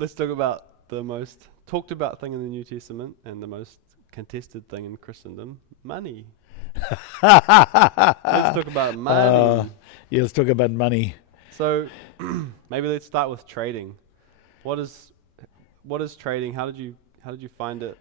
Let's talk about the most talked about thing in the New Testament and the most contested thing in Christendom, money. Let's talk about money. Yeah, let's talk about money. So maybe let's start with trading. What is trading? How did you find it?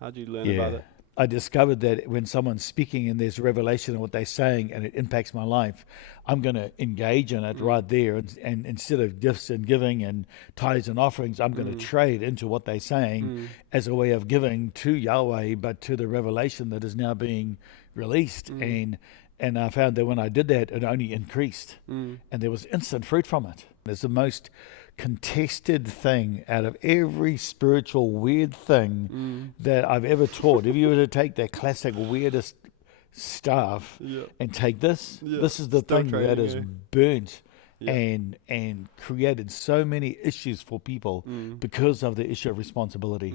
How did you learn about it? I discovered that when someone's speaking and there's revelation in what they're saying and it impacts my life, I'm going to engage in it right there. And instead of gifts and giving and tithes and offerings, I'm going to trade into what they're saying as a way of giving to Yahweh, but to the revelation that is now being released. And I found that when I did that, it only increased. And there was instant fruit from it. It's the most contested thing out of every spiritual weird thing that I've ever taught. If you were to take that classic weirdest stuff and take this is the Still thing that trading, is burnt and created so many issues for people because of the issue of responsibility.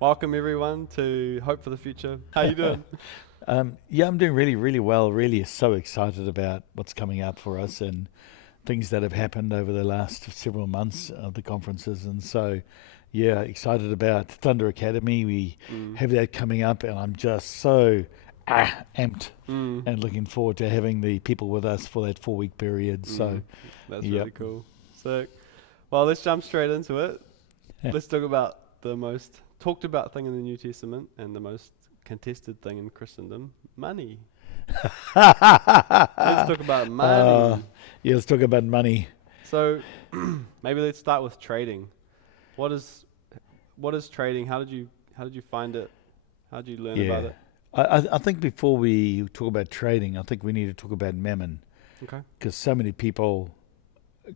Welcome everyone to Hope for the Future. How you doing? I'm doing really, really well. Really so excited about what's coming up for us and things that have happened over the last several months of the conferences. And so, excited about Thunder Academy. We have that coming up, and I'm just so amped and looking forward to having the people with us for that 4-week period. So that's really cool. Sick. Well, let's jump straight into it. Let's talk about the most talked about thing in the New Testament and the most contested thing in Christendom, money. Let's talk about money. Let's talk about money. So maybe let's start with trading. What is trading? How did you find it? How did you learn about it? I think before we talk about trading, I think we need to talk about Mammon. Okay. Because so many people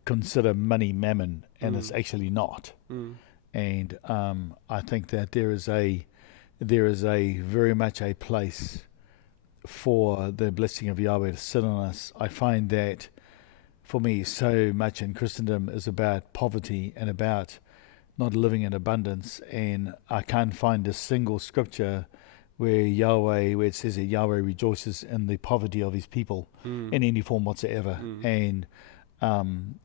consider money Mammon, and it's actually not. And I think that there is a very much a place for the blessing of Yahweh to sit on us. I find that for me, so much in Christendom is about poverty and about not living in abundance. And I can't find a single scripture where it says that Yahweh rejoices in the poverty of his people in any form whatsoever. And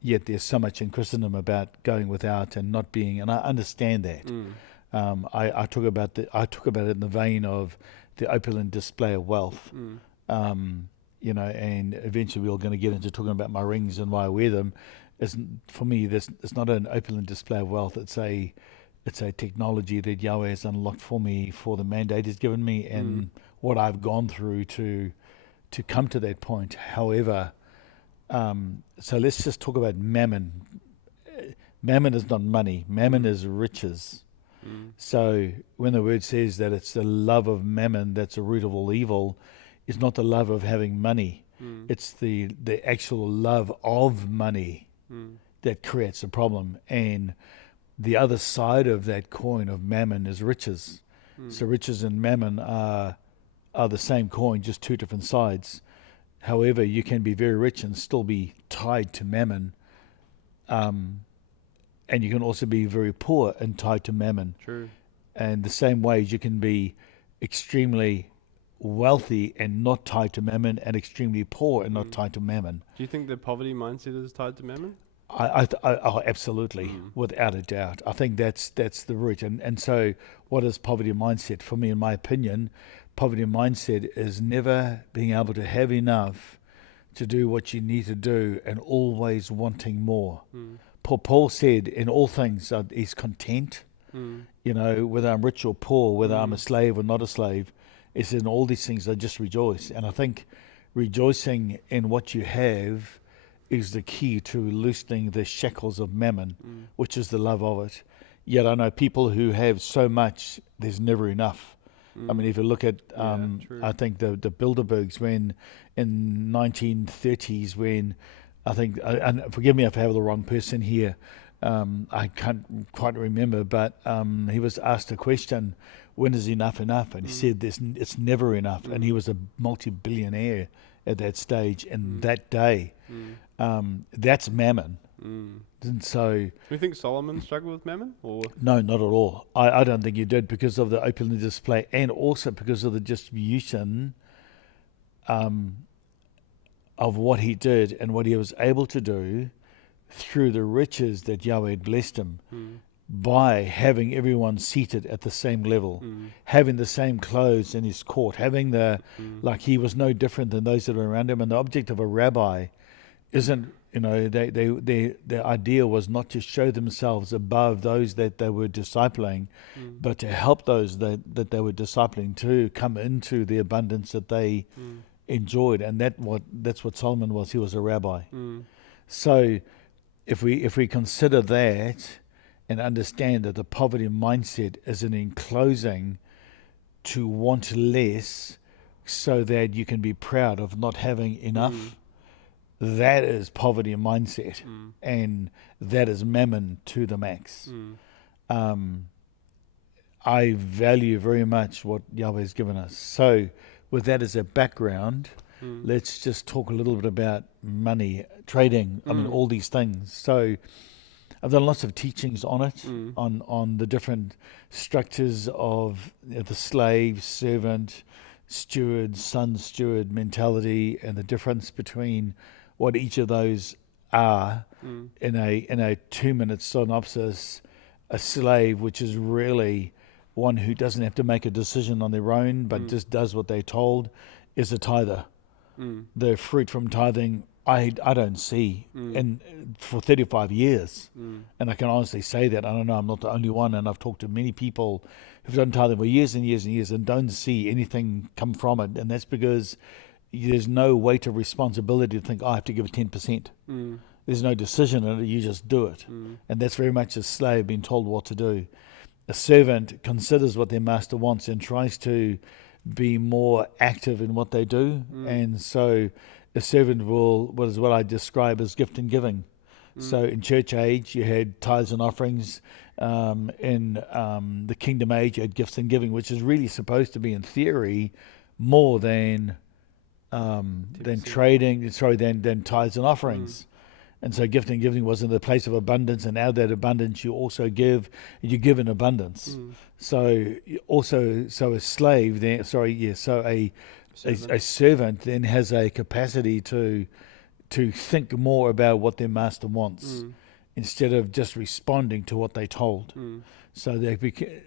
yet there's so much in Christendom about going without and not being, and I understand that. I talk about it in the vein of the opulent display of wealth, and eventually we're going to get into talking about my rings and why I wear them. For me, it's not an opulent display of wealth. It's a technology that Yahweh has unlocked for me for the mandate He's given me and what I've gone through to come to that point. However, so let's just talk about Mammon. Mammon is not money. Mammon is riches. So when the word says that it's the love of Mammon that's the root of all evil, it's not the love of having money. It's the actual love of money that creates a problem. And the other side of that coin of Mammon is riches. So riches and Mammon are the same coin, just two different sides. However, you can be very rich and still be tied to Mammon. And you can also be very poor and tied to Mammon. True. And the same way you can be extremely wealthy and not tied to Mammon, and extremely poor and not tied to Mammon. Do you think the poverty mindset is tied to Mammon? Absolutely, without a doubt. I think that's the root. And so what is poverty mindset? For me, in my opinion, poverty mindset is never being able to have enough to do what you need to do and always wanting more. Paul said in all things he's content, whether I'm rich or poor, whether I'm a slave or not a slave. He said in all these things I just rejoice. And I think rejoicing in what you have is the key to loosening the shackles of Mammon, which is the love of it. Yet I know people who have so much, there's never enough. I mean, if you look at, I think the Bilderbergs, when in 1930s, when I think, and forgive me if I have the wrong person here, I can't quite remember, but he was asked a question, when is enough? And he said, it's never enough. And he was a multi-billionaire at that stage and that day. That's Mammon. And so, do you think Solomon struggled with Mammon? Or? No, not at all. I don't think he did, because of the open display and also because of the distribution of what he did and what he was able to do through the riches that Yahweh had blessed him by having everyone seated at the same level, having the same clothes in his court, having like he was no different than those that were around him. And the object of a rabbi isn't, their idea was not to show themselves above those that they were discipling, but to help those that they were discipling to come into the abundance that they enjoyed. And that's what Solomon was. He was a rabbi. So if we consider that and understand that the poverty mindset is an enclosing to want less so that you can be proud of not having enough, that is poverty mindset, and that is mammon to the max. I value very much what Yahweh has given us. So with that as a background, let's just talk a little bit about money, trading, all these things. So I've done lots of teachings on it, on the different structures of the slave, servant, steward, son steward mentality, and the difference between what each of those are in a 2-minute synopsis. A slave, which is really one who doesn't have to make a decision on their own, but just does what they're told, is a tither. The fruit from tithing, I don't see for 35 years. And I can honestly say that. I don't know, I'm not the only one, and I've talked to many people who've done tithing for years and years and years and don't see anything come from it. And that's because there's no weight of responsibility to think, I have to give 10%. There's no decision in it, you just do it. And that's very much a slave being told what to do. A servant considers what their master wants and tries to be more active in what they do. And so a servant what is what I describe as gift and giving. So in church age, you had tithes and offerings. In the kingdom age, you had gifts and giving, which is really supposed to be, in theory, more than trading, than tithes and offerings. And so gift and giving was in the place of abundance, and out of that abundance you also give, you give in abundance. So a slave then, a servant then has a capacity to think more about what their master wants instead of just responding to what they told. So they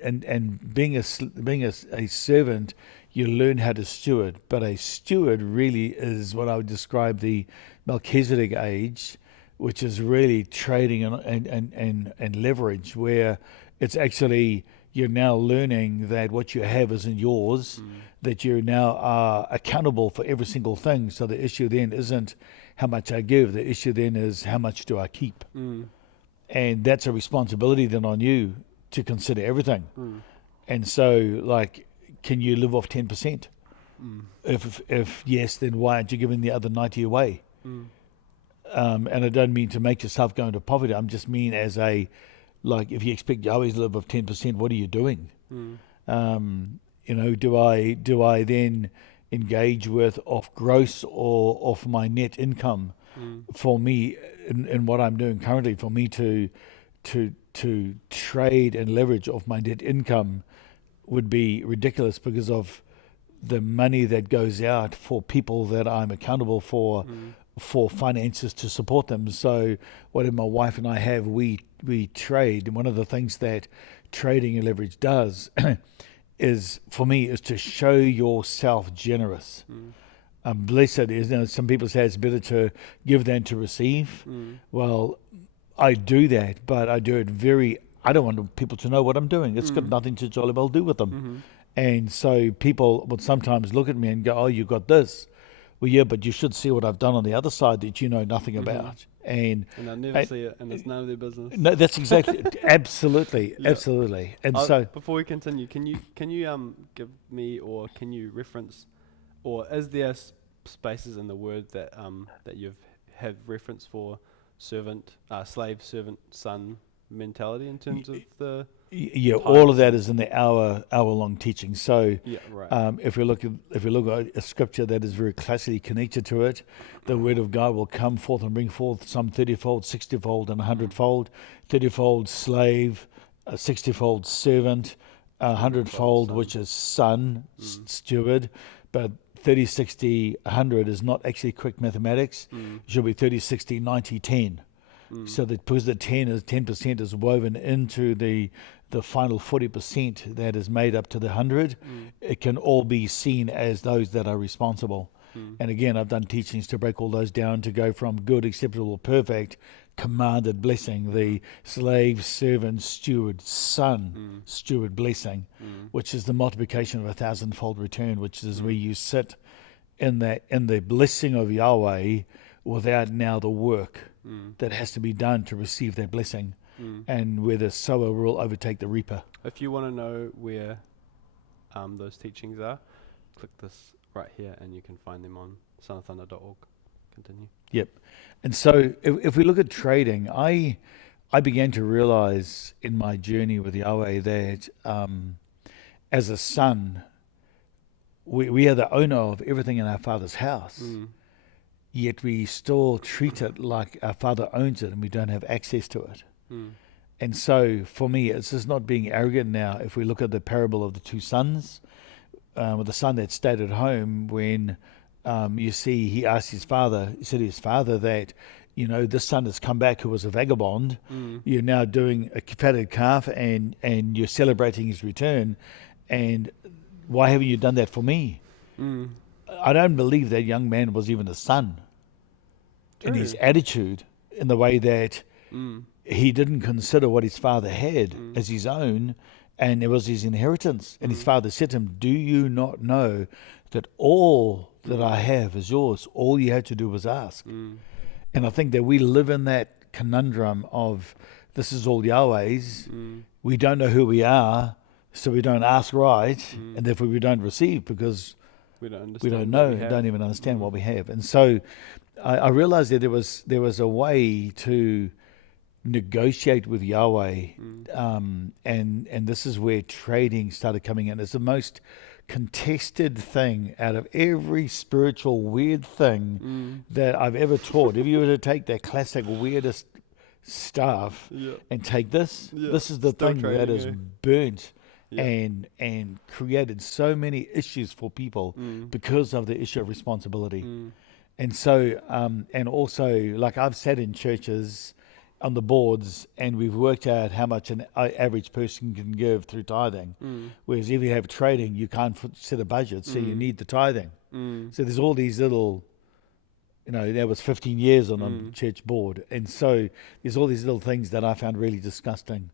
and being a servant, you learn how to steward. But a steward really is what I would describe the Melchizedek age, which is really trading and leverage, where it's actually you're now learning that what you have isn't yours, that you now are accountable for every single thing. So the issue then isn't how much I give, the issue then is how much do I keep. And that's a responsibility then on you to consider everything. And so, like, can you live off 10%? If yes, then why aren't you giving the other 90 away? And I don't mean to make yourself go into poverty. I'm just mean as if you expect Yahweh to live off 10%, what are you doing? Do I then engage with off gross or off my net income? For me, in what I'm doing currently, for me to trade and leverage off my net income would be ridiculous because of the money that goes out for people that I'm accountable for finances to support them. So what my wife and I have, we trade, and one of the things that trading and leverage does is to show yourself generous. Blessed is, some people say it's better to give than to receive. Well, I do that, but I do it I don't want people to know what I'm doing. It's got nothing to jolly well do with them. And so people would sometimes look at me and go, oh, you got this. Well, yeah, but you should see what I've done on the other side that you know nothing about. And I never see it, and it's none of their business. No, that's exactly, absolutely. And so, before we continue, can you give me, or can you reference, or is there spaces in the word that you've have reference for servant, slave, servant, son mentality in terms of the? Yeah, all of that is in the hour-long teaching. So, if we look at a scripture that is very closely connected to it, the word of God will come forth and bring forth some 30-fold, 60-fold, and 100-fold. 30-fold slave, 60-fold servant, 100-fold, which is son, steward, but 30, 60, 100 is not actually quick mathematics. It should be 30, 60, 90, 10. So that because the 10% is woven into the final 40% that is made up to the 100, it can all be seen as those that are responsible. And again, I've done teachings to break all those down to go from good, acceptable, perfect, commanded blessing, the slave, servant, steward, son, steward blessing, which is the multiplication of 1,000-fold return, which is where you sit in the blessing of Yahweh without now the work that has to be done to receive that blessing, and where the sower will overtake the reaper. If you want to know where those teachings are, click this right here and you can find them on sonofthunder.org. Continue. Yep. And so if we look at trading, I began to realize in my journey with Yahweh that as a son, we are the owner of everything in our Father's house. Yet we still treat it like our Father owns it and we don't have access to it. And so for me, it's just not being arrogant now. If we look at the parable of the two sons, with the son that stayed at home, when you see he asked his father, he said to his father that, this son has come back who was a vagabond. You're now doing a fatted calf and you're celebrating his return. And why haven't you done that for me? I don't believe that young man was even a son. In his attitude, in the way that he didn't consider what his father had as his own, and it was his inheritance. And his father said to him, do you not know that all that I have is yours? All you had to do was ask. And I think that we live in that conundrum of, this is all Yahweh's. We don't know who we are, so we don't ask right, and therefore we don't receive because we don't know and don't even understand what we have. And so I realized that there was a way to negotiate with Yahweh, and this is where trading started coming in. It's the most contested thing out of every spiritual weird thing that I've ever taught. If you were to take that classic weirdest stuff and take this is the thing that is burnt and created so many issues for people because of the issue of responsibility. And so and also, like, I've sat in churches on the boards and we've worked out how much an average person can give through tithing, whereas if you have trading you can't set a budget, so you need the tithing. So there's all these little, that was 15 years on a church board, and so there's all these little things that I found really disgusting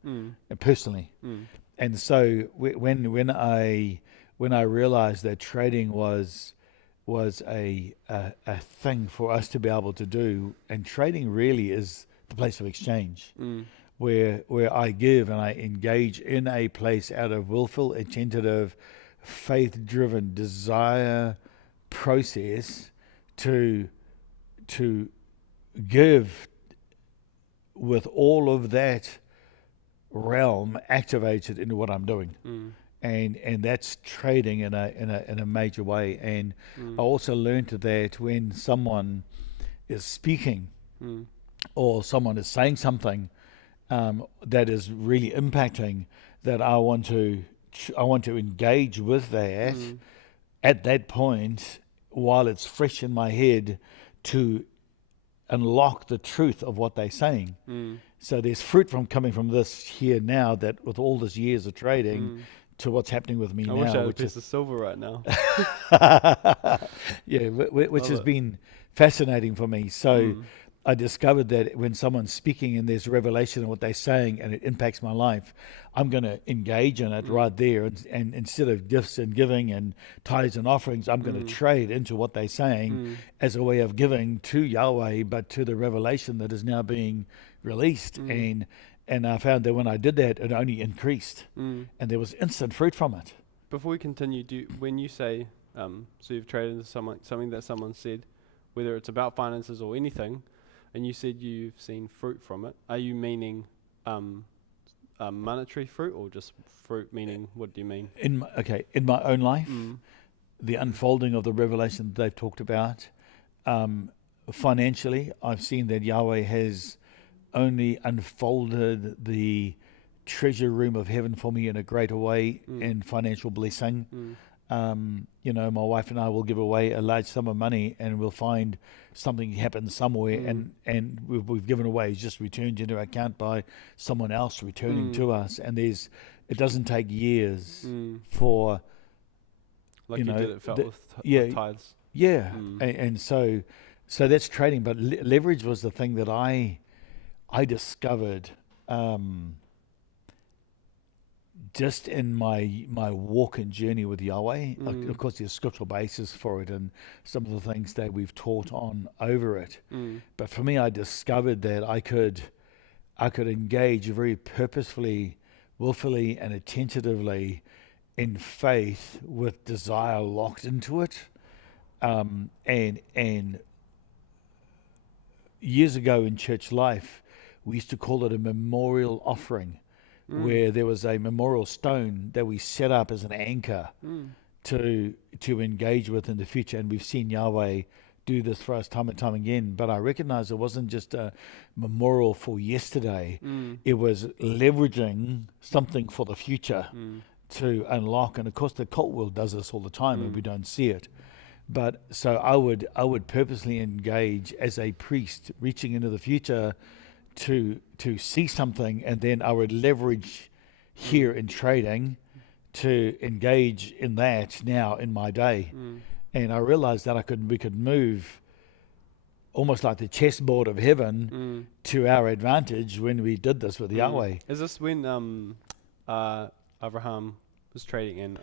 personally. And so when I realized that trading was a thing for us to be able to do, and trading really is the place of exchange, where I give and I engage in a place out of willful, attentive, faith-driven desire process to give with all of that realm activated into what I'm doing. And that's trading in a major way. And I also learned that when someone is speaking or someone is saying something that is really impacting, that I want to engage with that at that point while it's fresh in my head, to unlock the truth of what they're saying. So there's fruit coming from this here now, that with all these years of trading to what's happening with me now. I wish I had a piece of silver right now. Which has been fascinating for me. So I discovered that when someone's speaking and there's revelation of what they're saying and it impacts my life, I'm going to engage in it right there. And instead of gifts and giving and tithes and offerings, I'm going to trade into what they're saying as a way of giving to Yahweh, but to the revelation that is now being released. And I found that when I did that, it only increased, and there was instant fruit from it. Before we continue, when you say, so you've traded into something that someone said, whether it's about finances or anything, and you said you've seen fruit from it, are you meaning monetary fruit, or just fruit meaning, what do you mean? In my own life, the unfolding of the revelation that they've talked about, financially, I've seen that Yahweh has only unfolded the treasure room of heaven for me in a greater way in financial blessing. My wife and I will give away a large sum of money, and we'll find something happens somewhere, and we've given away, it's just returned into our account by someone else returning to us, and it doesn't take years for like you did it felt with tithes. Yeah, and so that's trading, but leverage was the thing that I discovered just in my walk and journey with Yahweh. Of course, there's scriptural basis for it and some of the things that we've taught on over it. But for me, I discovered that I could engage very purposefully, willfully, and attentively in faith with desire locked into it. And years ago in church life, we used to call it a memorial offering, where there was a memorial stone that we set up as an anchor to engage with in the future. And we've seen Yahweh do this for us time and time again. But I recognize it wasn't just a memorial for yesterday. It was leveraging something for the future to unlock. And of course, the cult world does this all the time, and we don't see it. But so I would purposely engage as a priest, reaching into the future to see something, and then I would leverage here in trading to engage in that now in my day. And I realized that we could move almost like the chessboard of heaven to our advantage when we did this with Yahweh. Is this when Abraham was trading in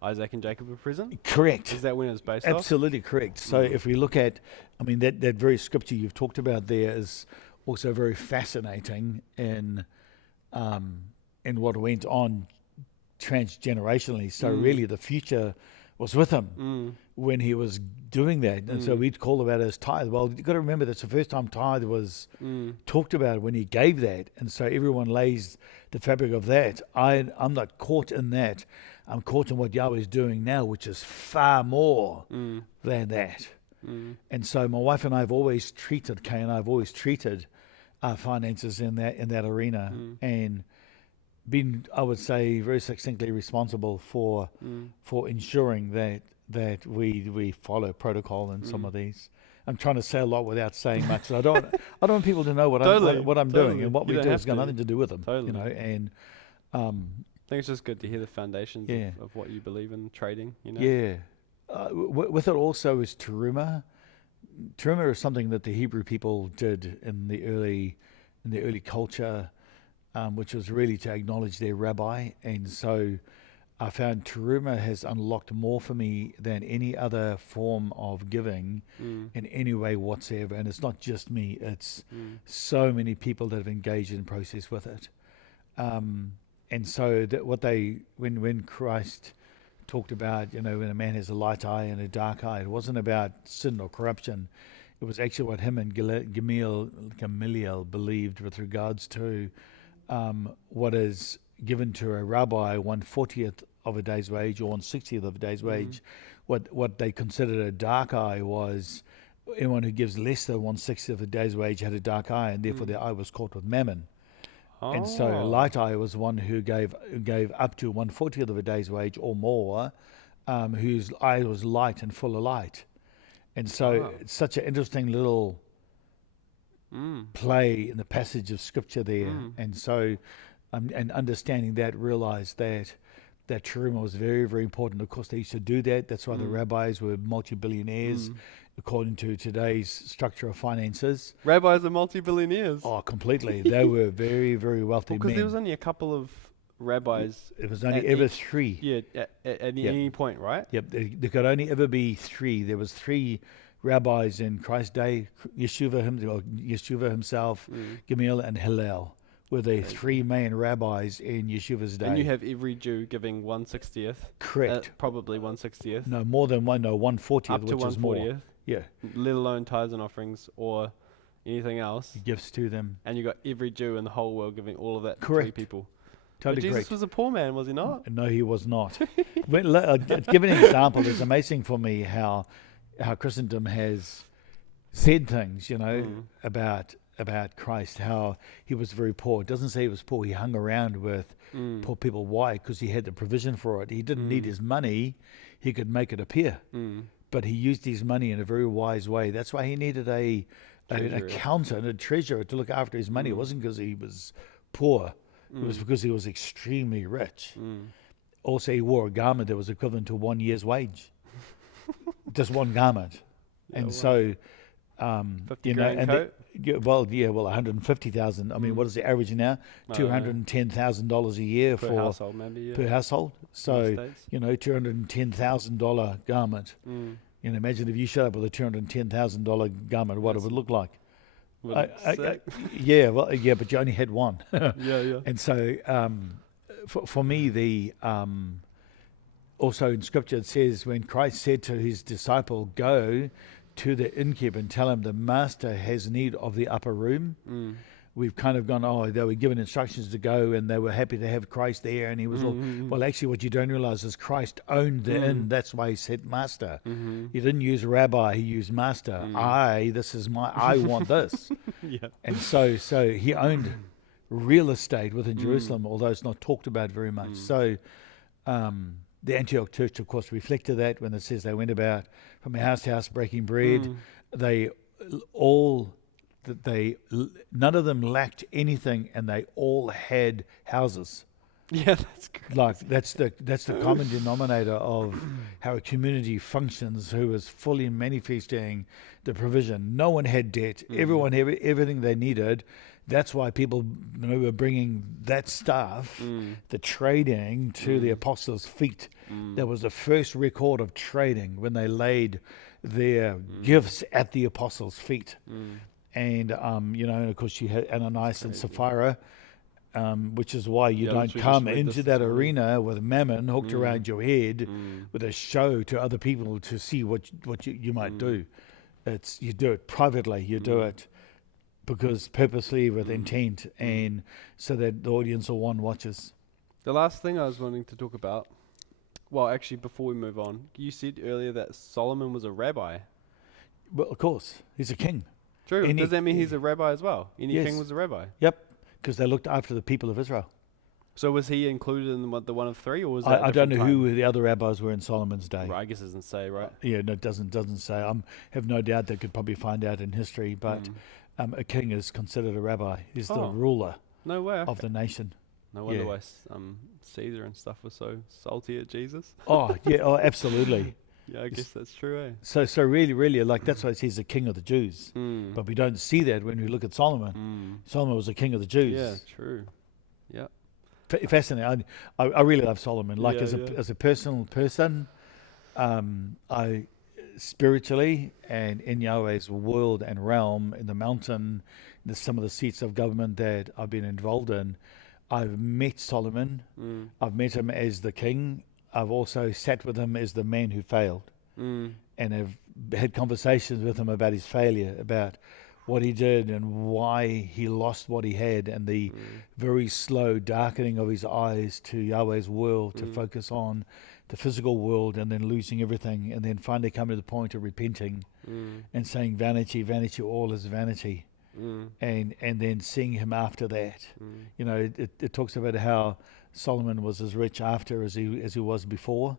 Isaac and Jacob were present? Correct. Is that when it was based off? Absolutely correct. So if we look at, that very scripture you've talked about there is also very fascinating in what went on transgenerationally. So really the future was with him when he was doing that. And so we'd call about it as tithe. Well, you've got to remember that's the first time tithe was talked about, when he gave that. And so everyone lays the fabric of that. I'm not caught in that. I'm caught in what Yahweh is doing now, which is far more than that. And so my wife and I have always treated, Kay and I have always treated our finances in that arena, and been, I would say, very succinctly responsible for ensuring that we follow protocol in some of these. I'm trying to say a lot without saying much. I don't want people to know what I'm doing, and what we do has got nothing to do with them. And I think it's just good to hear the foundations of what you believe in trading. With it also is Terumah. Terumah is something that the Hebrew people did in the early culture, which was really to acknowledge their rabbi. And so I found Terumah has unlocked more for me than any other form of giving in any way whatsoever. And it's not just me; it's so many people that have engaged in process with it. And so that when Christ talked about, when a man has a light eye and a dark eye, it wasn't about sin or corruption. It was actually what him and Gamaliel believed with regards to what is given to a rabbi 1/40th of a day's wage or 1/60th of a day's wage. What they considered a dark eye was anyone who gives less than 1/60th of a day's wage had a dark eye, and therefore their eye was caught with Mammon. And so light eye was one who gave up to 1/40th of a day's wage or more, whose eye was light and full of light. And so it's such an interesting little play in the passage of scripture there. And so and understanding that, realized that Terumah was very, very important. Of course, they used to do that. That's why the rabbis were multi-billionaires, according to today's structure of finances. Rabbis are multi-billionaires? Oh, completely. They were very, very wealthy men. Because there was only a couple of rabbis. It was only ever three. Yeah, at any point, right? Yep, there could only ever be three. There was three rabbis in Christ's day: Yeshua himself, Gamaliel, and Hillel were the three main rabbis in Yeshua's day. And you have every Jew giving 1/60th. Correct. Probably 1/60th. No, more than one. No, 1/40th, up to which is more. Yeah. Let alone tithes and offerings or anything else. Gifts to them. And you got every Jew in the whole world giving all of that to Correct. three people. Totally but Jesus correct. was a poor man, was he not? No, he was not. Give an example. It's amazing for me how Christendom has said things, about about Christ, how he was very poor. It doesn't say he was poor. He hung around with poor people. Why? Because he had the provision for it. He didn't need his money. He could make it appear. But he used his money in a very wise way. That's why he needed an accountant, a treasurer to look after his money. It wasn't because he was poor. It was because he was extremely rich. Also, he wore a garment that was equivalent to 1 year's wage. Just one garment. Yeah, and wow. so, 50 grand coat? 150,000. I mean, what is the average now? $210,000 a year per for household, maybe. Yeah. per household. So, $210,000 garment. Imagine if you showed up with a $210,000 garment, what it would look like. Sick. But you only had one. Yeah. And so, for me, also in Scripture it says when Christ said to his disciple, "Go to the innkeeper and tell him the master has need of the upper room." We've kind of gone, they were given instructions to go and they were happy to have Christ there, and he was well, actually what you don't realize is Christ owned the inn. That's why he said master. He didn't use rabbi, he used master. I want this. Yeah. And so he owned real estate within Jerusalem, although it's not talked about very much. So the Antioch church, of course, reflected that when it says they went about from house to house breaking bread. None of them lacked anything, and they all had houses. Yeah, that's good. Like that's the common denominator of how a community functions, who is fully manifesting the provision. No one had debt. Everyone had everything they needed. That's why people were bringing that stuff, the trading, to the apostles' feet. That was the first record of trading, when they laid their gifts at the apostles' feet. And and of course you had Ananias and Sapphira, which is why you don't come into that arena with Mammon hooked around your head with a show to other people to see what you might do. You do it privately. You do it because purposely, with intent, and so that the audience of one watches. The last thing I was wanting to talk about, well, actually, before we move on, you said earlier that Solomon was a rabbi. Well, of course, he's a king. True. Does that mean he's a rabbi as well? Any Yes. king was a rabbi? Yep, because they looked after the people of Israel. So was he included in the one of three, or was I don't know who the other rabbis were in Solomon's day. Right, I guess it doesn't say, right? Yeah, no, it doesn't say. I have no doubt they could probably find out in history, but a king is considered a rabbi. He's the ruler No way. of the nation. No wonder why Caesar and stuff was so salty at Jesus. Absolutely. Yeah, I guess that's true, eh? So really, like, that's why he's the king of the Jews. But we don't see that when we look at Solomon. Solomon was the king of the Jews. Yeah, true. Yeah. Fascinating. I really love Solomon. Like, as a personal person, I spiritually and in Yahweh's world and realm, in the mountain, some of the seats of government that I've been involved in, I've met Solomon. I've met him as the king. I've also sat with him as the man who failed, and have had conversations with him about his failure, about what he did and why he lost what he had, and the very slow darkening of his eyes to Yahweh's world to focus on the physical world, and then losing everything, and then finally coming to the point of repenting and saying, "Vanity, vanity, all is vanity." And then seeing him after that. It talks about how Solomon was as rich after as he was before,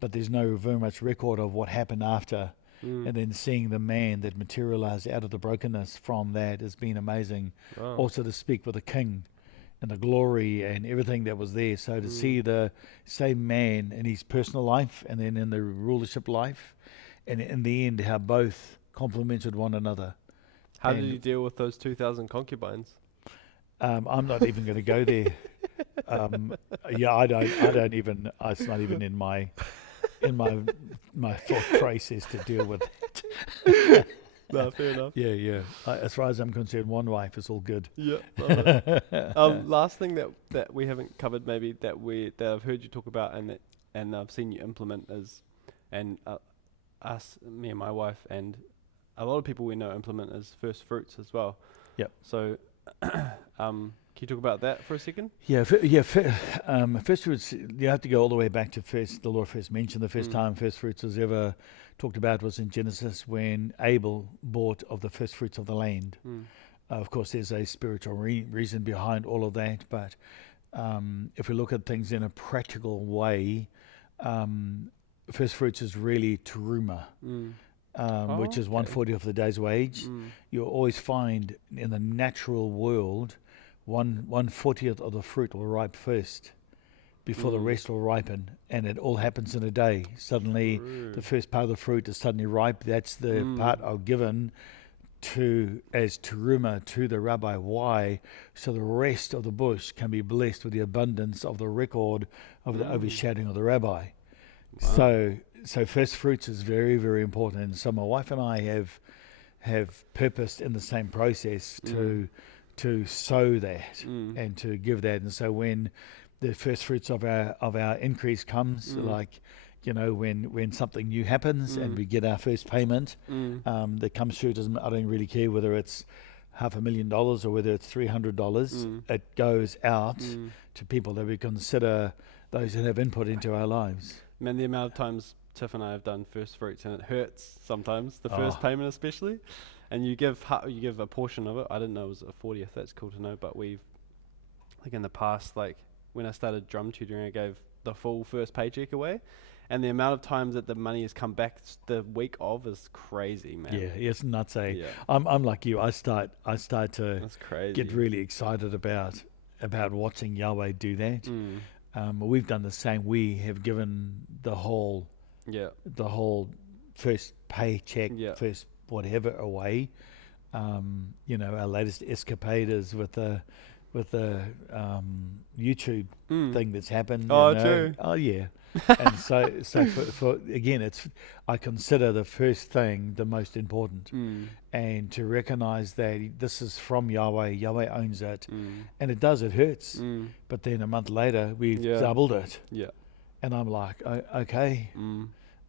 but there's no very much record of what happened after. And then seeing the man that materialized out of the brokenness from that has been amazing. Wow. Also to speak with the king and the glory and everything that was there. So to see the same man in his personal life and then in the rulership life, and in the end how both complemented one another. How did you deal with those 2,000 concubines? I'm not even going to go there. I don't even. It's not even in my thought process to deal with it. No, fair enough. Yeah. As far as I'm concerned, one wife is all good. Yeah. Last thing that we haven't covered, maybe that I've heard you talk about and I've seen you implement is, and me and my wife and a lot of people we know implement as first fruits as well. Yep. So, can you talk about that for a second? First fruits, you have to go all the way back to the Lord first mentioned. The first time first fruits was ever talked about was in Genesis, when Abel bought of the first fruits of the land. of course, there's a spiritual reason behind all of that. But if we look at things in a practical way, first fruits is really Terumah, which is 1/40 of the day's wage. You'll always find in the natural world, 1/40th of the fruit will ripe first before the rest will ripen, and it all happens in a day. Suddenly, the first part of the fruit is suddenly ripe. That's the part I've given as Terumah to the rabbi. Why? So the rest of the bush can be blessed with the abundance of the record of the overshadowing of the rabbi. Wow. So first fruits is very, very important. And so my wife and I have purposed in the same process to sow that and to give that. And so when the first fruits of our increase comes, like, you know, when something new happens and we get our first payment that comes through, I don't really care whether it's $500,000 or whether it's $300. It goes out to people that we consider those that have input into our lives. Man, the amount of times Tiff and I have done first fruits, and it hurts sometimes, the first payment especially, and you give a portion of it. I didn't know it was a 40th. That's cool to know. But we've, like in the past, like when I started drum tutoring, I gave the full first paycheck away, and the amount of times that the money has come back the week of is crazy, man. Yeah, it's nuts. I'm like you. I start to That's crazy. Get really excited about watching Yahweh do that. We've done the same. We have given the whole first paycheck, first whatever away. You know, our latest escapade is with the YouTube thing that's happened. Oh, true. Oh, yeah. And so for again, I consider the first thing the most important, and to recognize that this is from Yahweh. Yahweh owns it, and it hurts. But then a month later, we've doubled it. Yeah. And I'm like, okay.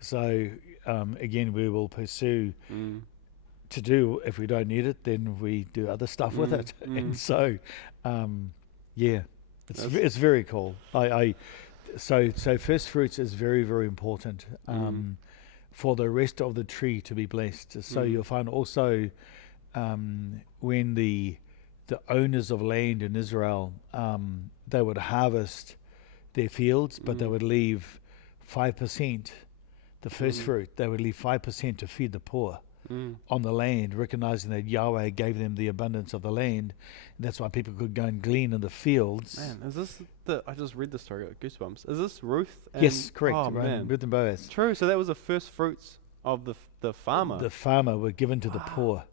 So again, we will pursue to do. If we don't need it, then we do other stuff with it. And so, it's very cool. So first fruits is very, very important for the rest of the tree to be blessed. So you'll find also when the owners of land in Israel, they would harvest their fields, but they would leave 5%, the first fruit, they would leave 5% to feed the poor on the land, recognizing that Yahweh gave them the abundance of the land. And that's why people could go and glean in the fields. Man, is this I just read the story, got goosebumps. Is this Ruth? Yes, correct. Oh, man. Ruth and Boaz. True, so that was the first fruits of the farmer. The farmer were given to the poor.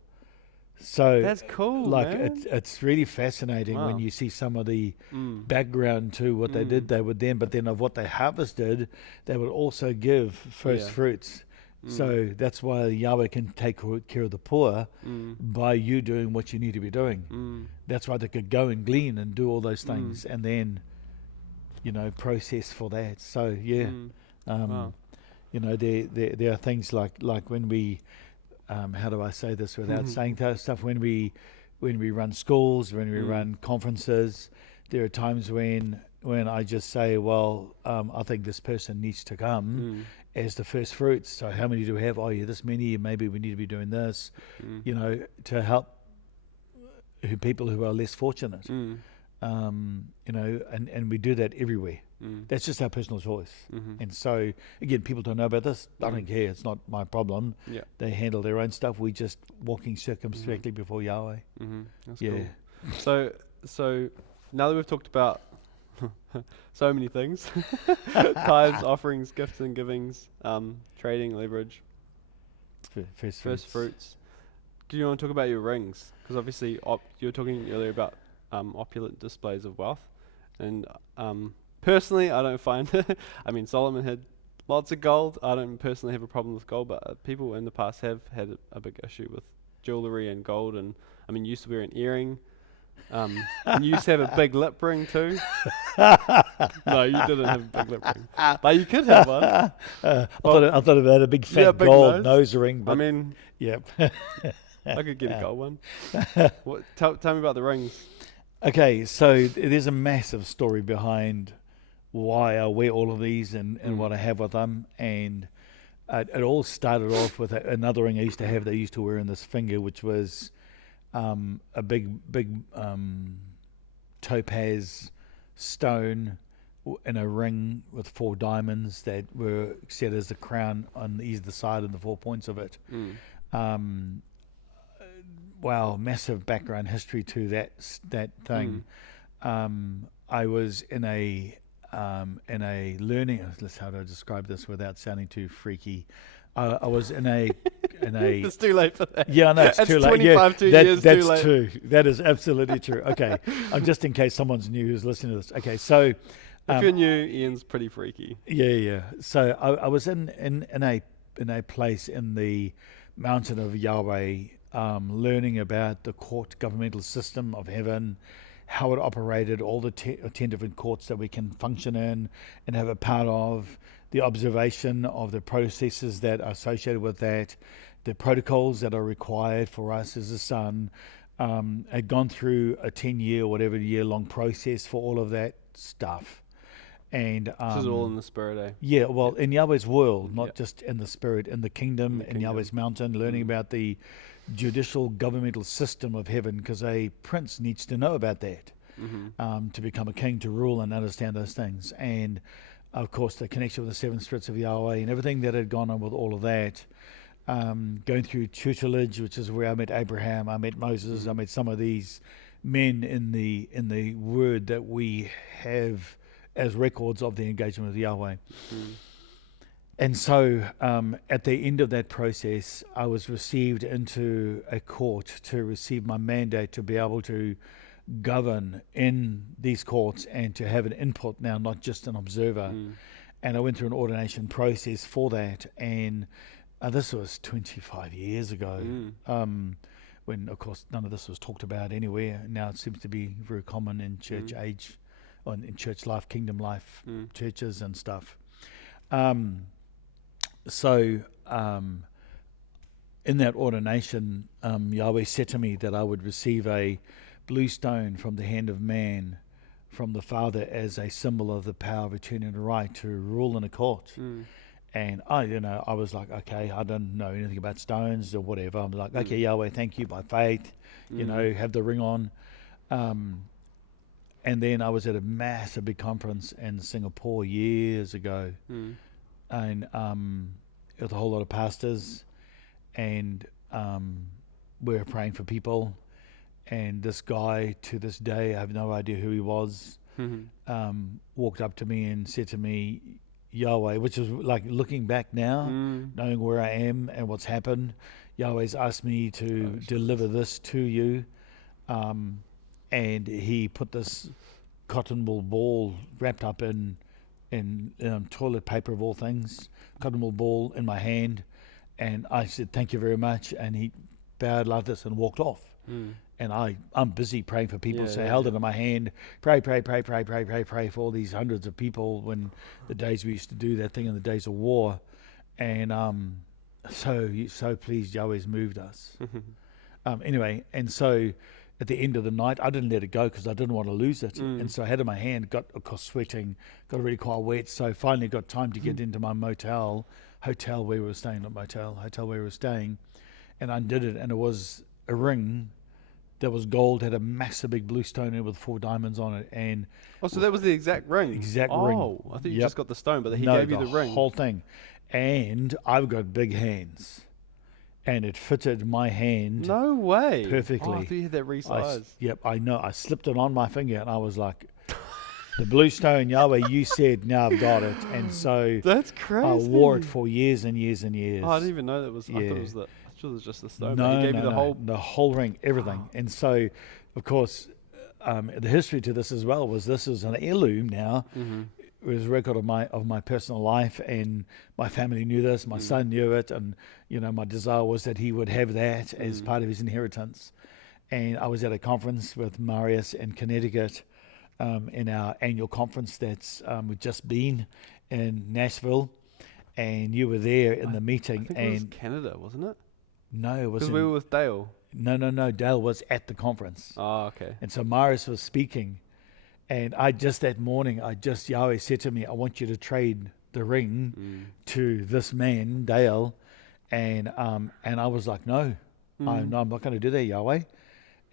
So that's cool, like man. It's really fascinating when you see some of the background to what they did. They would then, but then of what they harvested, they would also give first fruits. So that's why Yahweh can take care of the poor by you doing what you need to be doing. That's why they could go and glean and do all those things, and then, you know, process for that. So you know, there are things like when we, how do I say this without saying stuff? When we run schools, when we run conferences, there are times when I just say, well, I think this person needs to come as the first fruits. So how many do we have? Oh, yeah, this many. Maybe we need to be doing this, you know, to help people who are less fortunate. You know, and we do that everywhere. That's just our personal choice. And so, again, people don't know about this. I don't care. It's not my problem. Yeah. They handle their own stuff. We just walking circumspectly before Yahweh. That's cool. So now that we've talked about so many things, tithes, offerings, gifts and givings, trading, leverage, first fruits. Do you want to talk about your rings? Because obviously you were talking earlier about opulent displays of wealth, and personally I don't find I mean, Solomon had lots of gold. I don't personally have a problem with gold, but people in the past have had a big issue with jewellery and gold. And I mean, you used to wear an earring. And you used to have a big lip ring too. No, you didn't have a big lip ring, but you could have one. I thought about a big fat big gold nose ring. But I mean, yep. I could get a gold one. Tell me about the rings. Okay, so there's a massive story behind why I wear all of these and what I have with them. And it all started off with another ring I used to have. They used to wear in this finger, which was a big topaz stone in a ring with 4 diamonds that were set as the crown on either side of the 4 points of it. Wow, massive background history to that thing. I was in a learning. How do I describe this without sounding too freaky? I was in a It's too late for that. Yeah, no, it's too late. 25 years that's too late. true. That is absolutely true. Okay, just in case someone's new who's listening to this. Okay, so if you're new, Ian's pretty freaky. Yeah. So I was in a place in the mountain of Yahweh, learning about the court governmental system of heaven, how it operated, all the 10 different courts that we can function in and have a part of, the observation of the processes that are associated with that, the protocols that are required for us as a son. I'd gone through a 10-year, whatever year-long process for all of that stuff. And this is all in the spirit, eh? Yeah, well, in Yahweh's world, not just in the spirit, in the kingdom, in Yahweh's mountain, learning about the judicial governmental system of heaven, because a prince needs to know about that to become a king, to rule and understand those things. And of course, the connection with the 7 spirits of Yahweh and everything that had gone on with all of that. Going through tutelage, which is where I met Abraham, I met Moses, I met some of these men in the word that we have as records of the engagement with Yahweh. And so at the end of that process, I was received into a court to receive my mandate to be able to govern in these courts and to have an input now, not just an observer. And I went through an ordination process for that. And this was 25 years ago, when, of course, none of this was talked about anywhere. Now it seems to be very common in church age, or in church life, kingdom life, churches and stuff. So in that ordination, Yahweh said to me that I would receive a blue stone from the hand of man, from the Father, as a symbol of the power of eternity and right to rule in a court. And I was like, okay, I don't know anything about stones or whatever. I'm like, okay, Yahweh, thank you by faith, have the ring on. And then I was at a massive big conference in Singapore years ago, and with a whole lot of pastors, and we were praying for people. And this guy, to this day, I have no idea who he was, walked up to me and said to me, Yahweh, which is like looking back now, knowing where I am and what's happened, Yahweh's asked me to deliver this to you. And he put this cotton wool ball wrapped up in toilet paper of all things, cotton wool ball in my hand. And I said, thank you very much. And he bowed like this and walked off. And I'm busy praying for people, so I held it in my hand, pray for all these hundreds of people, when the days we used to do that thing in the days of war. And so pleased Yahweh's moved us. Anyway, and so at the end of the night, I didn't let it go because I didn't want to lose it. And so I had it in my hand, got, of course, sweating, got really quite wet. So finally got time to get into my hotel where we were staying, hotel where we were staying, and undid it. And it was a ring that was gold, had a massive big blue stone in it with 4 diamonds on it. And so that was the exact ring? Ring. Oh, I thought you just got the stone, but he gave you the ring. Whole thing. And I've got big hands. And it fitted my hand. No way. Perfectly. I thought you had that resized. Yep, I know. I slipped it on my finger and I was like, the blue stone, Yahweh, you said, now I've got it. And so that's crazy. I wore it for years and years and years. Oh, I didn't even know that was, I thought it was it was just the stone. No, he gave you the whole ring, everything. And so, of course, the history to this as well was this is an heirloom now. It was a record of my personal life, and my family knew this. My son knew it, and my desire was that he would have that as part of his inheritance. And I was at a conference with Marius in Connecticut, in our annual conference that's we've just been in Nashville, and you were there in the meeting. I think it was Canada, wasn't it? No, it was because we were with Dale. No. Dale was at the conference. Oh, okay. And so Marius was speaking, and that morning, Yahweh said to me, I want you to trade the ring to this man, Dale. And I was like, no, I'm not going to do that, Yahweh.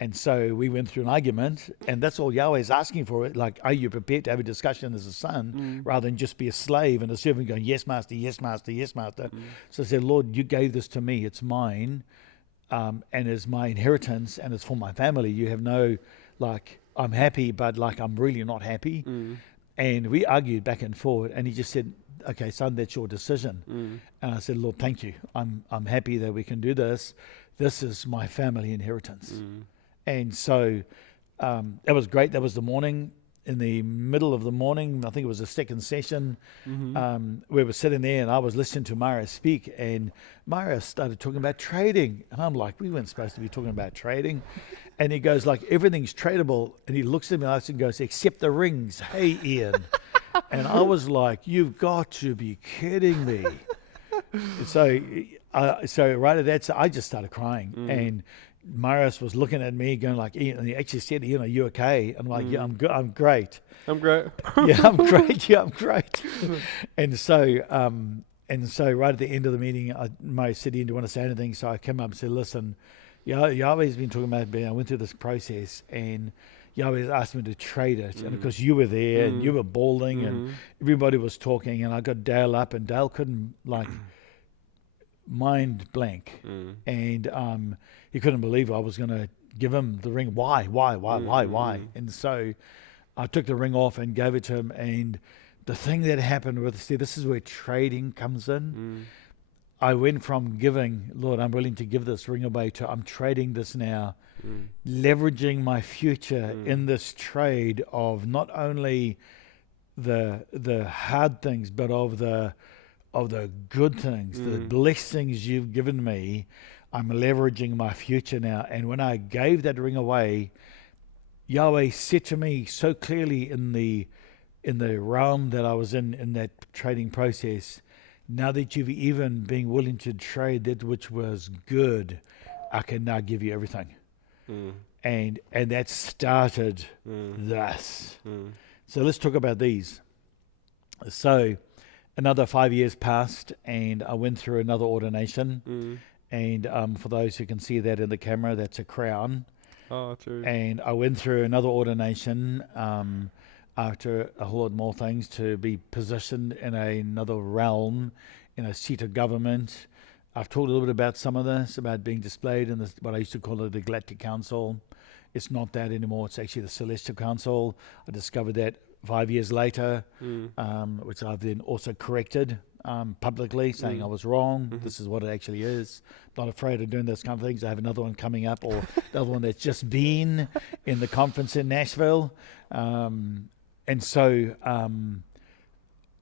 And so we went through an argument, and that's all Yahweh's asking for. It like, are you prepared to have a discussion as a son, rather than just be a slave and a servant going, yes, master, yes, master, yes, master. So I said, Lord, you gave this to me. It's mine, and it's my inheritance, and it's for my family. You have no, like, I'm happy, but like I'm really not happy. And we argued back and forth, and he just said, okay, son, that's your decision. And I said, Lord, thank you. I'm happy that we can do this. This is my family inheritance. And so that was great. That was the morning. In the middle of the morning, I think it was the second session, we were sitting there, and I was listening to Mara speak, and Mara started talking about trading. And I'm like, we weren't supposed to be talking about trading. And he goes like, everything's tradable. And he looks at me and goes, except the rings. Hey, Ian. And I was like, you've got to be kidding me. So right at that, so I just started crying. And Marius was looking at me going like, Ian, and he actually said, Ian, are you okay? I'm like, yeah, I'm good. I'm great. I'm great. Yeah, I'm great. Yeah, I'm great. And so right at the end of the meeting, Marius said, Ian, do you want to say anything? So I came up and said, listen, Yahweh's been talking about me. I went through this process, and Yahweh asked me to trade it. And of course you were there, and you were bawling, and everybody was talking, and I got Dale up, and Dale couldn't like mind blank. And he couldn't believe I was going to give him the ring. Why? And so I took the ring off and gave it to him. And the thing that happened with, see, this is where trading comes in. I went from giving, Lord, I'm willing to give this ring away, to I'm trading this now, leveraging my future in this trade of not only the hard things, but of the good things, the blessings you've given me. I'm leveraging my future now. And when I gave that ring away, Yahweh said to me so clearly in the realm that I was in that trading process, now that you've even been willing to trade that which was good, I can now give you everything. And that started thus. So let's talk about these. So another 5 years passed, and I went through another ordination. And for those who can see that in the camera, that's a crown. Oh, true. And I went through another ordination after a whole lot more things, to be positioned in another realm, in a seat of government. I've talked a little bit about some of this, about being displayed in this, what I used to call the Galactic Council. It's not that anymore. It's actually the Celestial Council. I discovered that 5 years later, which I've then also corrected publicly, saying I was wrong. This is what it actually is. Not afraid of doing those kind of things. I have another one coming up, or the other one that's just been in the conference in Nashville. And so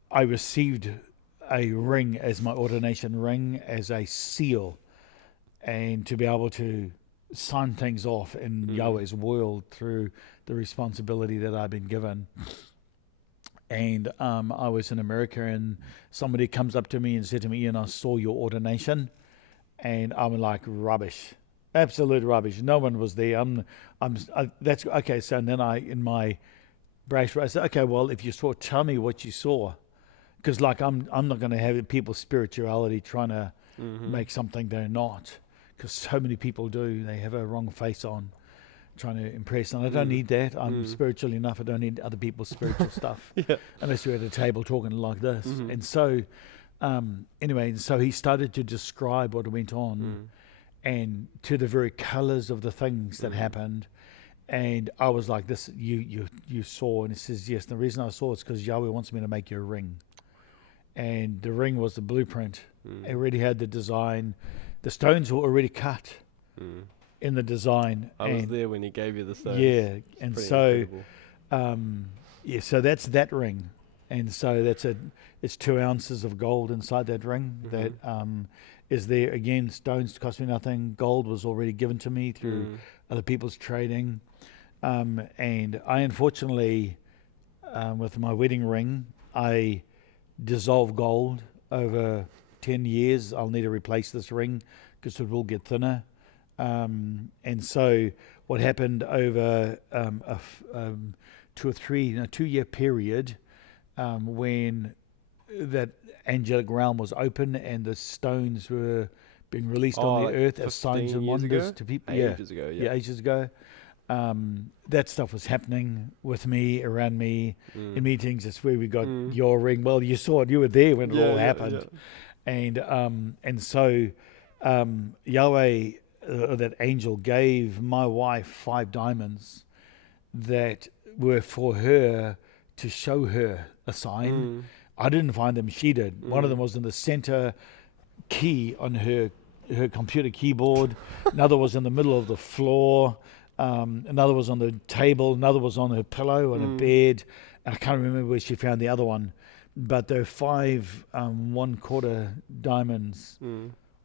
I received a ring as my ordination ring, as a seal, and to be able to sign things off in Yahweh's world through the responsibility that I've been given. And I was in America, and somebody comes up to me and said to me, Ian, I saw your ordination. And I'm like, rubbish, absolute rubbish. No one was there. That's okay. So then in my brash, I said, okay, well, if you saw, tell me what you saw. Because like, I'm not going to have people's spirituality trying to make something they're not. Because so many people do. They have a wrong face on, trying to impress. And I don't need that. I'm spiritual enough. I don't need other people's spiritual stuff. Unless you're at a table talking like this. And so, anyway, so he started to describe what went on, and to the very colors of the things that happened. And I was like, this, you saw. And he says, yes, the reason I saw it's because Yahweh wants me to make you a ring. And the ring was the blueprint. It already had the design. The stones were already cut in the design. I was there when he gave you the stones. Yeah, and so, so that's that ring. And so it's 2 ounces of gold inside that ring that is there. Again, stones cost me nothing. Gold was already given to me through other people's trading. And I unfortunately, with my wedding ring, I dissolved gold over 10 years. I'll need to replace this ring because it will get thinner. And so what happened over a 2 year period, when that angelic realm was open and the stones were being released on the like earth as signs and wonders to people. Ages ago. Ages ago. That stuff was happening with me, around me, in meetings. It's where we got your ring. Well, you saw it. You were there when it all happened. And so Yahweh, that angel, gave my wife 5 diamonds that were for her to show her a sign. I didn't find them, she did. One of them was in the center key on her computer keyboard. Another was in the middle of the floor. Another was on the table. Another was on her pillow on her bed. And I can't remember where she found the other one. But there are 5 1/4 diamonds,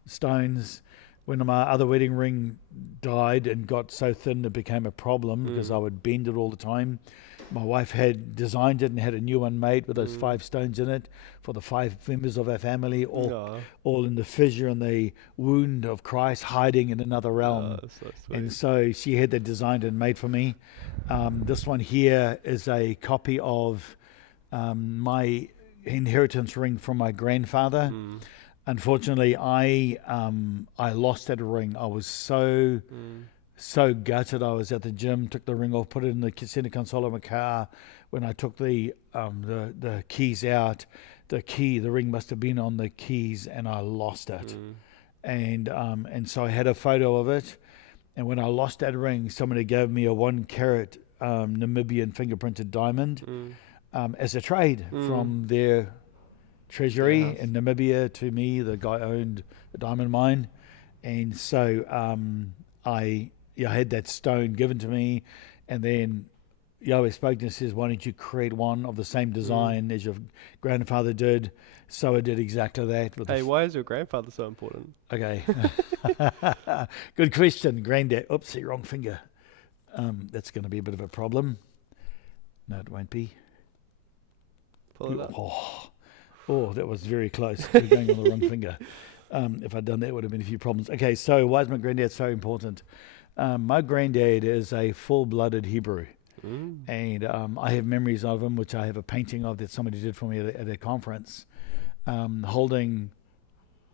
stones. When my other wedding ring died and got so thin it became a problem because I would bend it all the time. My wife had designed it and had a new one made with those 5 stones in it for the 5 members of our family, all in the fissure and the wound of Christ, hiding in another realm. So sweet. And so she had that designed and made for me. This one here is a copy of my inheritance ring from my grandfather. Unfortunately, I lost that ring. I was so gutted. I was at the gym, took the ring off, put it in the center console of my car. When I took the keys out, the ring must have been on the keys, and I lost it. And so I had a photo of it. And when I lost that ring, somebody gave me a 1 carat Namibian fingerprinted diamond as a trade from their treasury in Namibia to me. The guy owned a diamond mine, and so I had that stone given to me, and then Yahweh spoke to me and says, "Why don't you create one of the same design as your grandfather did?" So I did exactly that. With why is your grandfather so important? Okay, good question, Grandad. Oops, wrong finger. That's going to be a bit of a problem. No, it won't be. Pull it up. Oh, that was very close. We're going on the wrong finger. If I'd done that, it would have been a few problems. Okay, so why is my granddad so important? My granddad is a full-blooded Hebrew. And I have memories of him, which I have a painting of that somebody did for me at a conference, holding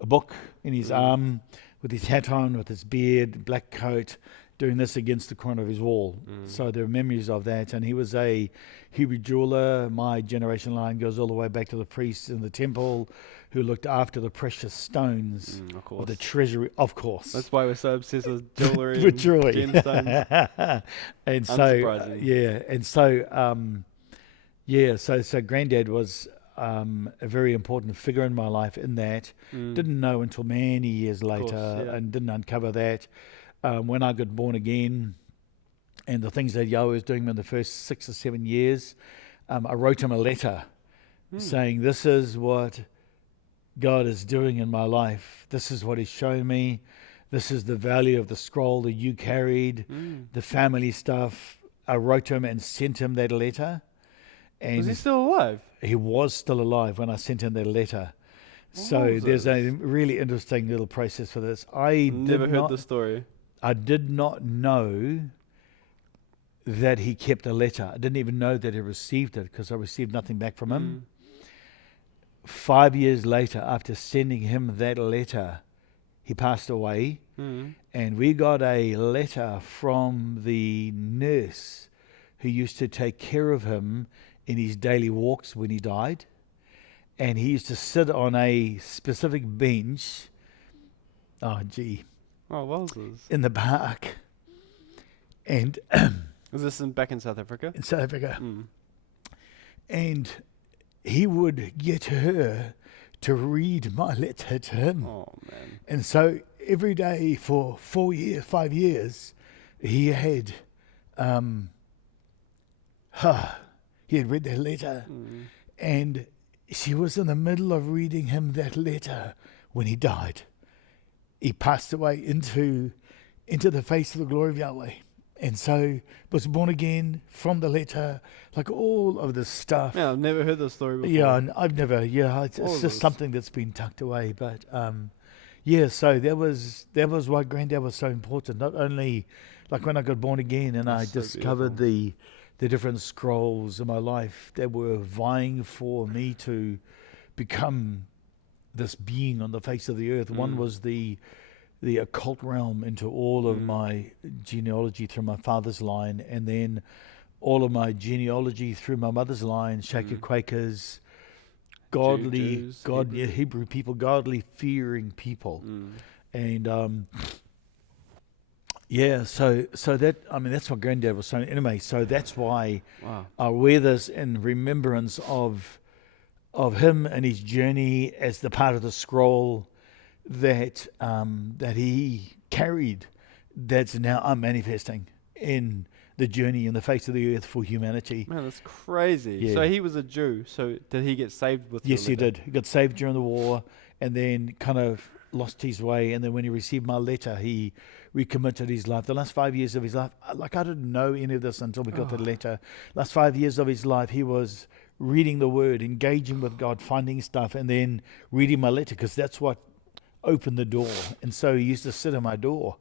a book in his arm, with his hat on, with his beard, black coat, doing this against the corner of his wall. So there are memories of that. And he was a Hebrew jeweler. My generation line goes all the way back to the priests in the temple who looked after the precious stones of the treasury, of course. That's why we're so obsessed with jewelry with jewelry. gemstones. And so Grandad was a very important figure in my life in that. Didn't know until many years later, and didn't uncover that. When I got born again, and the things that Yahweh was doing in the first 6 or 7 years, I wrote him a letter saying, "This is what God is doing in my life. This is what He's shown me. This is the value of the scroll that you carried, the family stuff." I wrote him and sent him that letter. And was he still alive? He was still alive when I sent him that letter. So there's a really interesting little process for this. I never heard the story. I did not know that he kept a letter. I didn't even know that he received it because I received nothing back from him. 5 years later, after sending him that letter, he passed away. And we got a letter from the nurse who used to take care of him in his daily walks when he died. And he used to sit on a specific bench. In the park. And was this back in South Africa? In South Africa. And he would get her to read my letter to him. Oh, man. And so every day for 5 years, he had read that letter. And she was in the middle of reading him that letter when he died. He passed away into the face of the glory of Yahweh. And so was born again from the letter, like all of this stuff. Yeah, I've never heard this story before. Yeah, I've never, it's just something that's been tucked away. But so that was why Grandad was so important. Not only like when I got born again and I discovered the different scrolls in my life that were vying for me to become this being on the face of the earth. One was the the occult realm into all of my genealogy through my father's line, and then all of my genealogy through my mother's line, Shaker Quakers, godly, Jews, Hebrew people, godly, fearing people. And so that, I mean, that's what Grandad was saying. Anyway, so that's why I wear this in remembrance of him and his journey as the part of the scroll that he carried, that's now I'm manifesting in the journey in the face of the earth for humanity. Man, that's crazy. Yeah. So he was a Jew. So did he get saved with? Yes, he did. He got saved during the war, and then kind of lost his way. And then when he received my letter, he recommitted his life. The last 5 years of his life, like I didn't know any of this until we got the letter. Last 5 years of his life, he was reading the Word, engaging with God, finding stuff, and then reading my letter, because that's what opened the door. And so he used to sit at my door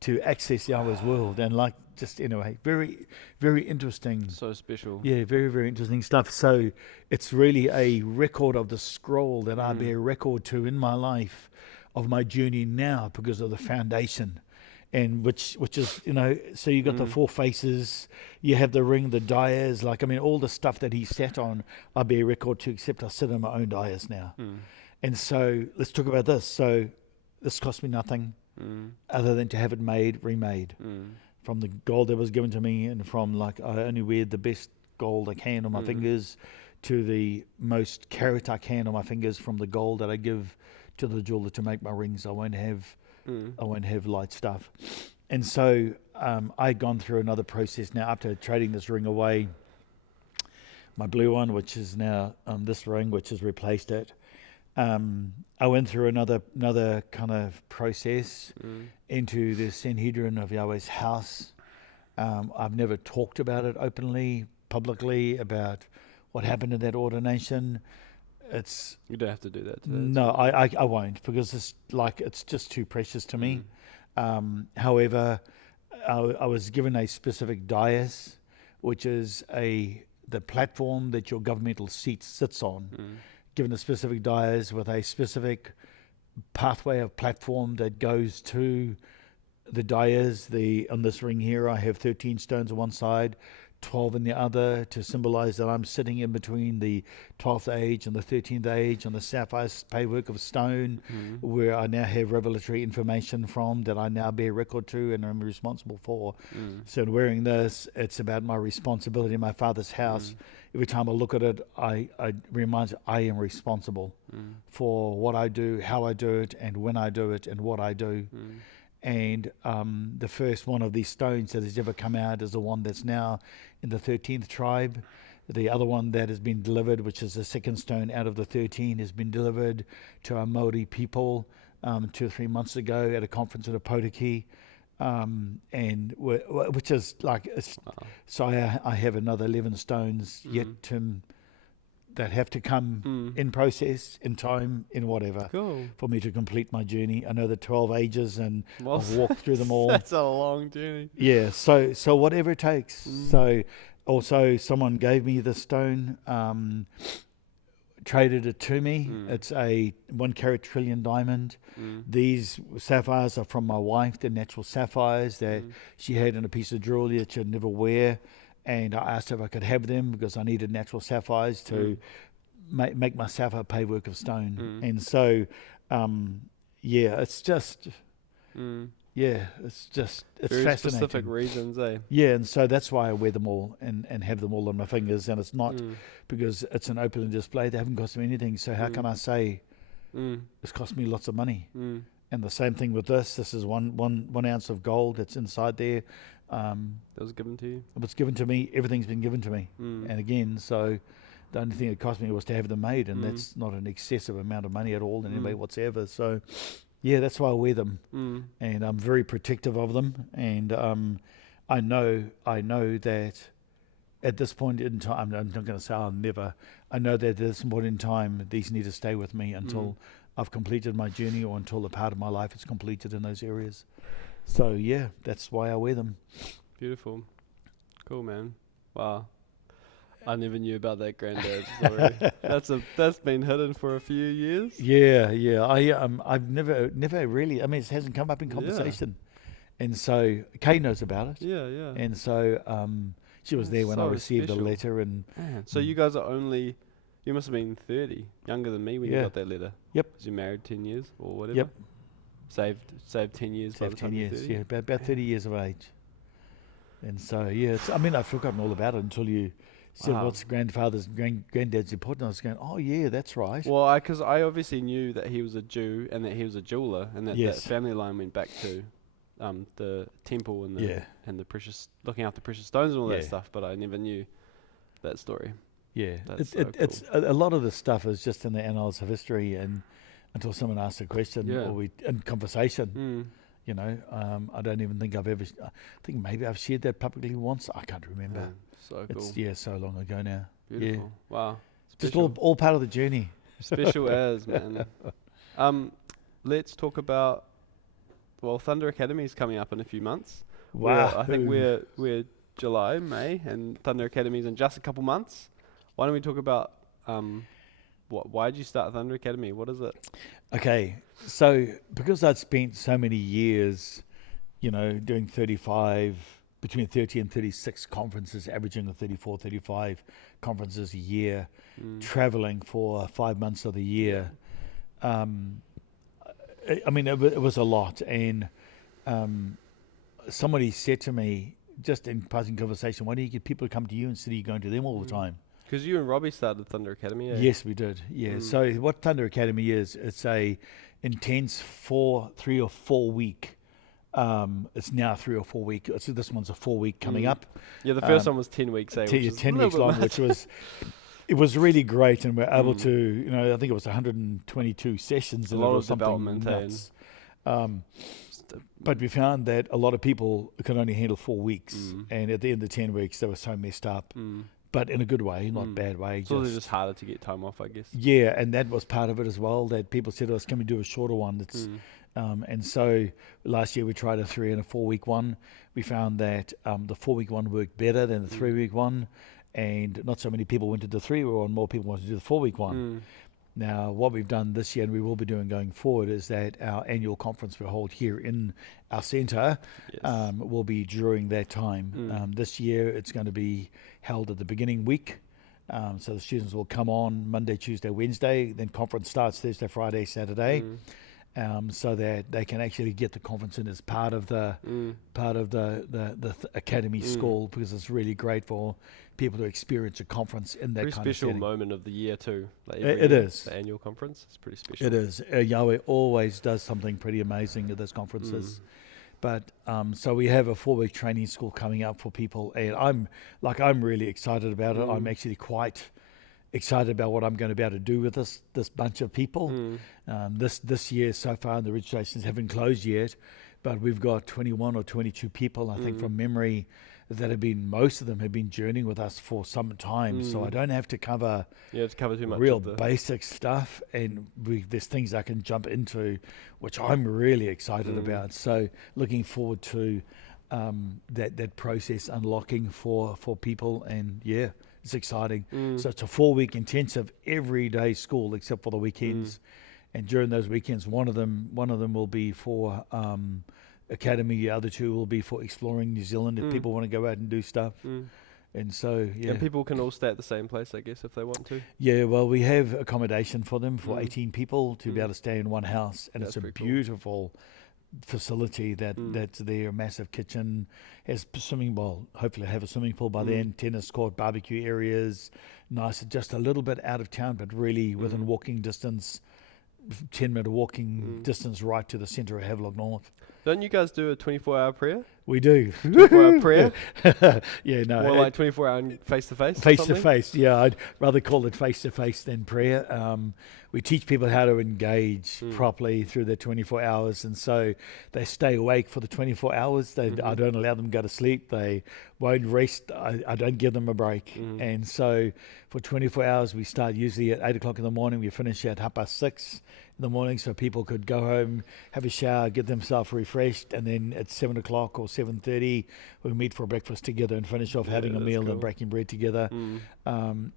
to access Yahweh's world, and like, just anyway, very, very interesting. So special. Yeah, very, very interesting stuff. So it's really a record of the scroll that I bear record to in my life of my journey now, because of the foundation, and which is, so you got the four faces, you have the ring, the dais, like, I mean, all the stuff that he sat on, I bear record to, except I sit on my own dais now. And so let's talk about this. So this cost me nothing other than to have it remade from the gold that was given to me, and from, like, I only wear the best gold I can on my fingers to the most carat I can on my fingers, from the gold that I give to the jeweler to make my rings. I won't have light stuff. And so I'd gone through another process now after trading this ring away, my blue one, which is now this ring, which has replaced it. I went through another kind of process into the Sanhedrin of Yahweh's house. I've never talked about it openly, publicly, about what happened in that ordination. You don't have to do that today. No, I won't, because it's just too precious to me. However, I was given a specific dais, which is the platform that your governmental seat sits on. Given a specific dais with a specific pathway of platform that goes to the dais. On this ring here, I have 13 stones on one side, 12 in the other, to symbolize that I'm sitting in between the 12th age and the 13th age on the sapphire paywork of stone, where I now have revelatory information from that I now bear record to and I'm responsible for. So in wearing this, it's about my responsibility in my Father's house. Every time I look at it, I reminds I am responsible for what I do, how I do it, and when I do it, and what I do. And the first one of these stones that has ever come out is the one that's now in the 13th tribe. The other one that has been delivered, which is the second stone out of the 13, has been delivered to our Maori people 2 or 3 months ago at a conference at Apotiki. And which is like, so I have another 11 stones yet that have to come in process, in time, in whatever, for me to complete my journey. I know the 12 ages, and I've walked through them all. That's a long journey. Yeah, so whatever it takes. So also someone gave me the stone, traded it to me. It's a 1 carat trillion diamond. These sapphires are from my wife, the natural sapphires that she had in a piece of jewelry that she'd never wear. And I asked her if I could have them, because I needed natural sapphires to make my sapphire paywork of stone. And so, it's just, it's very fascinating. Specific reasons, eh? Yeah, and so that's why I wear them all and have them all on my fingers. And it's not because it's an open display. They haven't cost me anything. So how can I say it's cost me lots of money? And the same thing with this. This is one ounce of gold that's inside there. That was given to you? It was given to me. Everything's been given to me. And again, so the only thing it cost me was to have them made, and that's not an excessive amount of money at all in any way whatsoever. So, yeah, that's why I wear them. And I'm very protective of them. And I know that at this point in time, I'm not going to say I'll never. I know that at this point in time, these need to stay with me until I've completed my journey, or until the part of my life is completed in those areas. So, yeah, that's why I wear them. Beautiful. Cool, man. Wow. I never knew about that Grandad story. That's been hidden for a few years. Yeah. I've never really. I mean, it hasn't come up in conversation, and so Kay knows about it. Yeah. And so she was there when I received the letter, and so you guys are only. You must have been 30, younger than me when you got that letter. Yep. Because you married 10 years or whatever. Yep. Saved 10 years. Saved by the time 10 years. 30. Yeah, about 30 years of age. And so I've forgotten all about it until you said what's granddad's important. I was going, oh yeah, that's right. Well, because I obviously knew that he was a Jew and that he was a jeweler, and that family line went back to the temple and the precious, looking after precious stones and all that stuff. But I never knew that story. Yeah, it's a lot of the stuff is just in the annals of history, and until someone asks a question or we in conversation, you know, I don't even think I think maybe I've shared that publicly once. I can't remember. Yeah, so cool. It's so long ago now. Beautiful. Yeah. Wow. Special. Just all part of the journey. Special as, man. Let's talk about Thunder Academy is coming up in a few months. Wow. I think we're July, May, and Thunder Academy is in just a couple months. Why don't we talk about why did you start Thunder Academy? What is it? Okay, so because I'd spent so many years, you know, doing between 30 and 36 conferences, averaging 34, 35 conferences a year, traveling for 5 months of the year. I mean, it was a lot. And somebody said to me, just in passing conversation, why don't you get people to come to you instead of you going to them all the time? Because you and Robbie started Thunder Academy, eh? Yes, we did. Yeah. So what Thunder Academy is, it's a intense 3 or 4 week. It's now 3 or 4 week. So this one's a 4 week coming up. Yeah, the first one was 10 weeks. 10 weeks long, which was really great, and we're able to, you know, I think it was 122 sessions. A lot of development. Nuts. But we found that a lot of people could only handle 4 weeks, and at the end of 10 weeks, they were so messed up. But in a good way, not a bad way. So it's just harder to get time off, I guess. Yeah, and that was part of it as well, that people said to us, can we do a shorter one? And so last year we tried a 3 and a 4 week one. We found that the 4 week one worked better than the 3 week one, and not so many people went to the 3 week one, more people wanted to do the 4 week one. Now, what we've done this year, and we will be doing going forward, is that our annual conference we hold here in our centre will be during that time. This year, it's going to be held at the beginning week. So the students will come on Monday, Tuesday, Wednesday. Then conference starts Thursday, Friday, Saturday. So that they can actually get the conference in as part of the academy school, because it's really great for people to experience a conference in that pretty kind of setting. Special moment of the year too. Like it is. The annual conference. It's pretty special. It is. Yahweh always does something pretty amazing at those conferences. But so we have a 4 week training school coming up for people, and I'm really excited about it. I'm actually quite excited about what I'm going to be able to do with this bunch of people. This year so far, the registrations haven't closed yet, but we've got 21 or 22 people, I think, from memory, that most of them have been journeying with us for some time. So I don't have to cover too much real basic stuff, and there's things I can jump into, which I'm really excited about. So looking forward to that process unlocking for people, and it's exciting. So it's a 4 week intensive everyday school except for the weekends. And during those weekends, one of them will be for academy. The other 2 will be for exploring New Zealand if people want to go out and do stuff. And so, And people can all stay at the same place, I guess, if they want to. Yeah, well, we have accommodation for them for 18 people to be able to stay in one house. And it's a beautiful facility that's there, a massive kitchen, has swimming pool, hopefully have a swimming pool by then, tennis court, barbecue areas, nice, just a little bit out of town, but really within walking distance, 10-minute walking distance right to the centre of Havelock North. Don't you guys do a 24-hour prayer? We do. 24-hour prayer? Yeah, no. More like 24-hour face-to-face? Face-to-face, yeah. I'd rather call it face-to-face than prayer. We teach people how to engage properly through their 24 hours, and so they stay awake for the 24 hours. I don't allow them to go to sleep. They won't rest. I don't give them a break. And so for 24 hours, we start usually at 8 o'clock in the morning. We finish at 6:30, in the morning so people could go home, have a shower, get themselves refreshed, and then at 7 o'clock or 7:30 we meet for breakfast together and finish off having a meal and breaking bread together.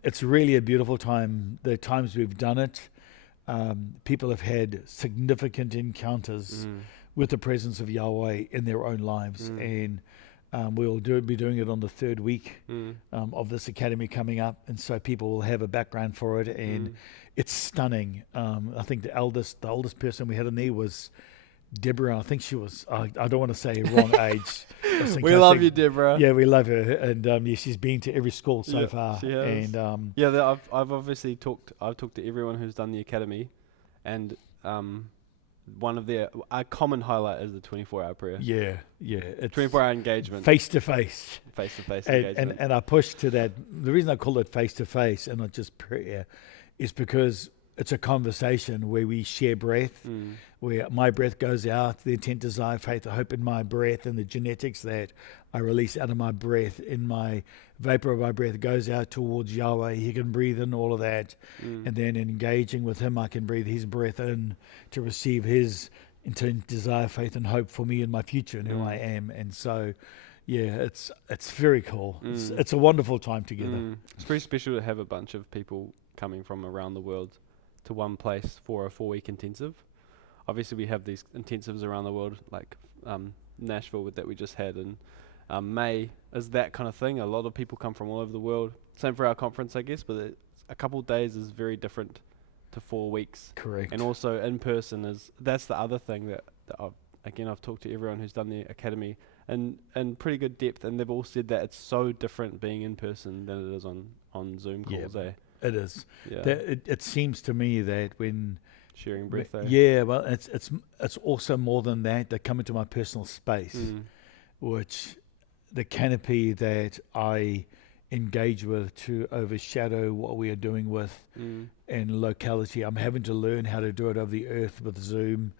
It's really a beautiful time. The times we've done it, people have had significant encounters with the presence of Yahweh in their own lives, and we'll be doing it on the third week of this academy coming up, and so people will have a background for it, and it's stunning. I think the oldest person we had in there was Deborah. I think she was, I don't want to say wrong age. We love you, Deborah. Yeah, we love her, and she's been to every school so far. She has. And I've obviously talked to everyone who's done the academy, and one of a common highlight is the 24-hour prayer. Yeah. It's 24-hour engagement. Face-to-face. Face-to-face engagement. And I push to that. The reason I call it face-to-face and not just prayer is because it's a conversation where we share breath, where my breath goes out, the intent, desire, faith, hope in my breath, and the genetics that I release out of my breath, in my vapor of my breath goes out towards Yahweh. He can breathe in all of that. And then engaging with him, I can breathe his breath in to receive his intent, desire, faith, and hope for me in my future and who I am. And so, yeah, it's very cool. It's a wonderful time together. It's pretty special to have a bunch of people coming from around the world to one place for a 4-week intensive. Obviously, we have these intensives around the world, like Nashville that we just had, and May is that kind of thing. A lot of people come from all over the world. Same for our conference, I guess, but a couple of days is very different to 4 weeks. Correct. And also in person that's the other thing that I've talked to everyone who's done the academy in pretty good depth, and they've all said that it's so different being in person than it is on Zoom calls. It is. Yeah. It seems to me that when sharing breath. Yeah, well, it's also more than that. They come into my personal space, which the canopy that I engage with to overshadow what we are doing with in locality. I'm having to learn how to do it over the earth with Zoom,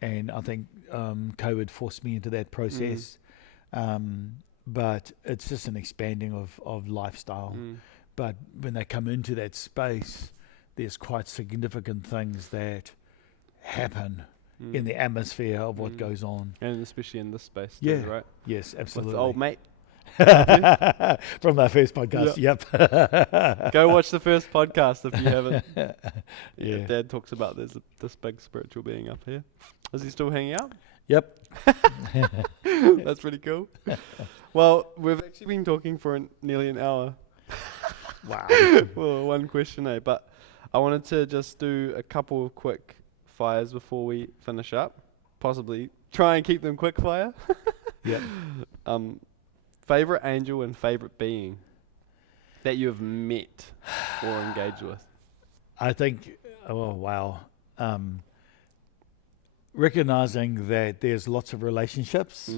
and I think COVID forced me into that process. But it's just an expanding of lifestyle. But when they come into that space, there's quite significant things that happen in the atmosphere of what goes on. And especially in this space too, right? Yes, absolutely. With the old mate. From our first podcast, yep. Go watch the first podcast if you haven't. Dad talks about there's this big spiritual being up here. Is he still hanging out? Yep. That's pretty cool. Well, we've actually been talking for nearly an hour. Wow. Well, one question, but I wanted to just do a couple of quick fires before we finish up. Possibly try and keep them quick fire. Yep. Favorite angel and favorite being that you have met or engaged with? I think, recognizing that there's lots of relationships,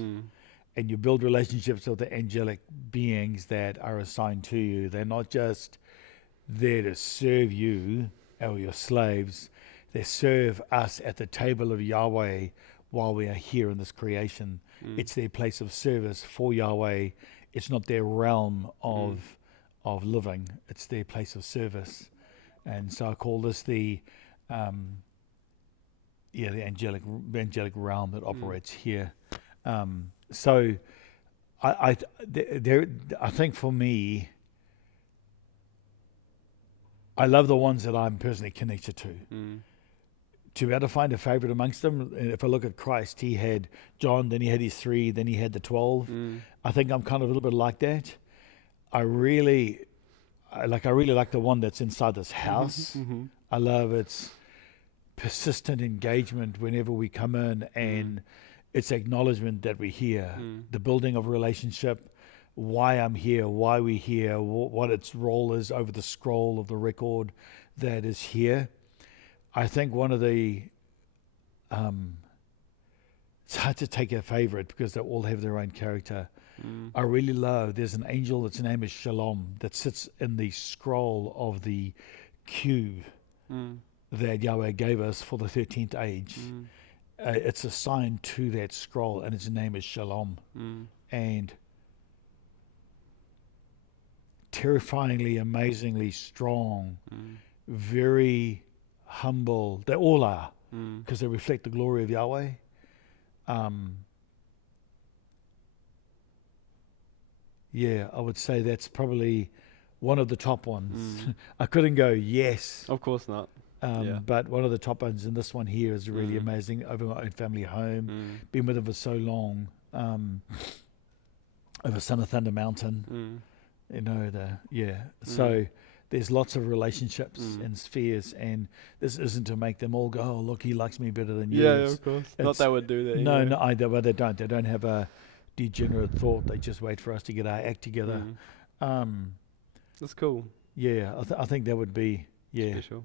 and you build relationships with the angelic beings that are assigned to you. They're not just there to serve you or your slaves. They serve us at the table of Yahweh while we are here in this creation. It's their place of service for Yahweh. It's not their realm of living. It's their place of service. And so I call this the angelic realm that operates here. So I think for me, I love the ones that I'm personally connected to. To be able to find a favorite amongst them, and if I look at Christ, he had John, then he had his 3, then he had the 12. I think I'm kind of a little bit like that. I really like the one that's inside this house. I love its persistent engagement whenever we come in, and its acknowledgement that we're here, the building of a relationship, why I'm here, why we're here, what its role is over the scroll of the record that is here. I think one of the, it's hard to take a favorite because they all have their own character. I really love, there's an angel that's name is Shalom that sits in the scroll of the cube that Yahweh gave us for the 13th age. It's assigned to that scroll, and its name is Shalom. And terrifyingly, amazingly strong, very humble. They all are. because they reflect the glory of Yahweh. Yeah, I would say that's probably one of the top ones. I couldn't go yes. Of course not. But one of the top ones, and this one here is really amazing. Over my own family home, been with them for so long. Over Son of Thunder Mountain, you know, so there's lots of relationships and spheres, and this isn't to make them all go, oh, look, he likes me better than you. Yeah, of course. Not that would do that. No, but they don't. They don't have a degenerate thought. They just wait for us to get our act together. That's cool. Yeah, I think that would be, special.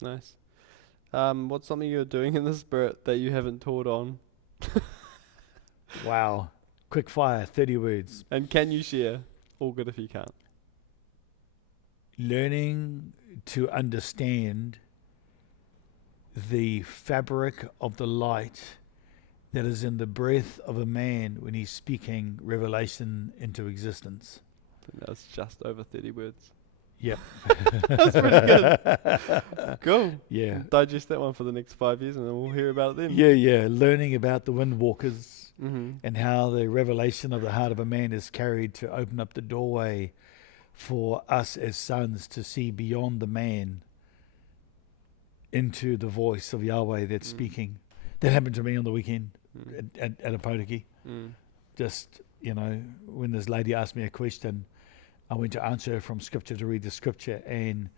Nice. What's something you're doing in the Spirit that you haven't taught on? Wow. Quickfire, 30 words. And can you share? All good if you can't. Learning to understand the fabric of the light that is in the breath of a man when he's speaking revelation into existence. I think that's just over 30 words. Yep. That's pretty good. Cool. Yeah. Digest that one for the next 5 years and then we'll hear about it then. Yeah. Learning about the windwalkers and how the revelation of the heart of a man is carried to open up the doorway for us as sons to see beyond the man into the voice of Yahweh that's speaking. That happened to me on the weekend at a potiki. Just, you know, when this lady asked me a question, I went to answer her from scripture to read the scripture, and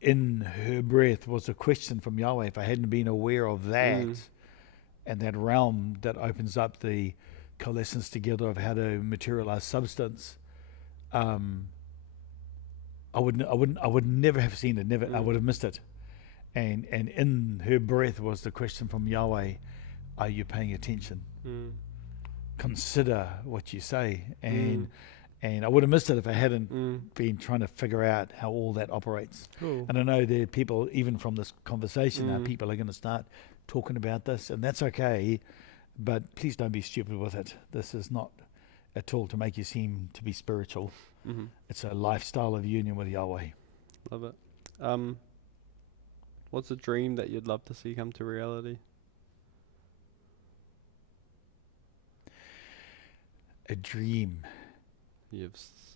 in her breath was a question from Yahweh. If I hadn't been aware of that and that realm that opens up the coalescence together of how to materialize substance, I would never have seen it. I would have missed it. And in her breath was the question from Yahweh: are you paying attention? Consider what you say. And I would have missed it if I hadn't been trying to figure out how all that operates. Cool. And I know there are people, even from this conversation, now people are going to start talking about this, and that's okay, but please don't be stupid with it. This is not at all to make you seem to be spiritual. It's a lifestyle of union with Yahweh. Love it. What's a dream that you'd love to see come to reality? A dream.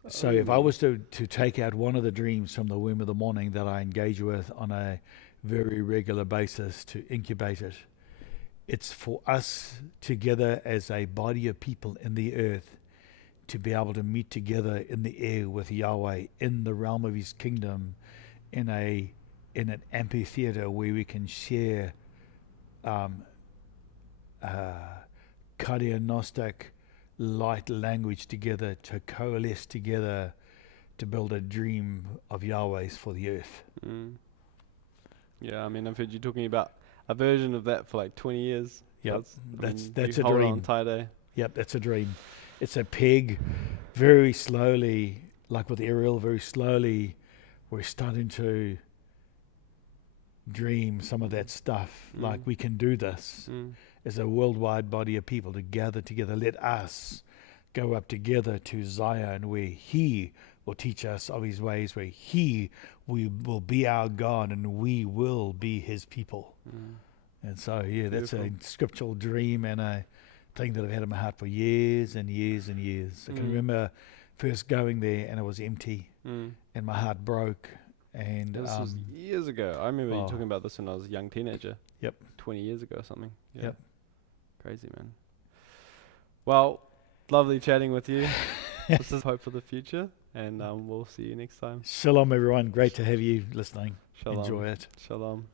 So if I was to take out one of the dreams from the womb of the morning that I engage with on a very regular basis to incubate it, it's for us together as a body of people in the earth to be able to meet together in the air with Yahweh in the realm of his kingdom, in an amphitheater where we can share Gnostic light language together, to coalesce together to build a dream of Yahweh's for the earth. Yeah, I mean, I've heard you talking about a version of that for like 20 years. Yep, that's a hold dream. On tie-day. Yep, that's a dream. It's a peg, very slowly, like with Ariel, very slowly, we're starting to dream some of that stuff. Like we can do this as a worldwide body of people to gather together. Let us go up together to Zion, where he will teach us of his ways, where he will be our God and we will be his people. And so, that's a scriptural dream and a thing that I've had in my heart for years and years and years. I can remember first going there and it was empty and my heart broke. And this was years ago. I remember you talking about this when I was a young teenager. Yep. 20 years ago or something. Yep. Crazy, man. Well, lovely chatting with you. This is hope for the future, and we'll see you next time. Shalom, everyone. Great to have you listening. Shalom. Enjoy it. Shalom.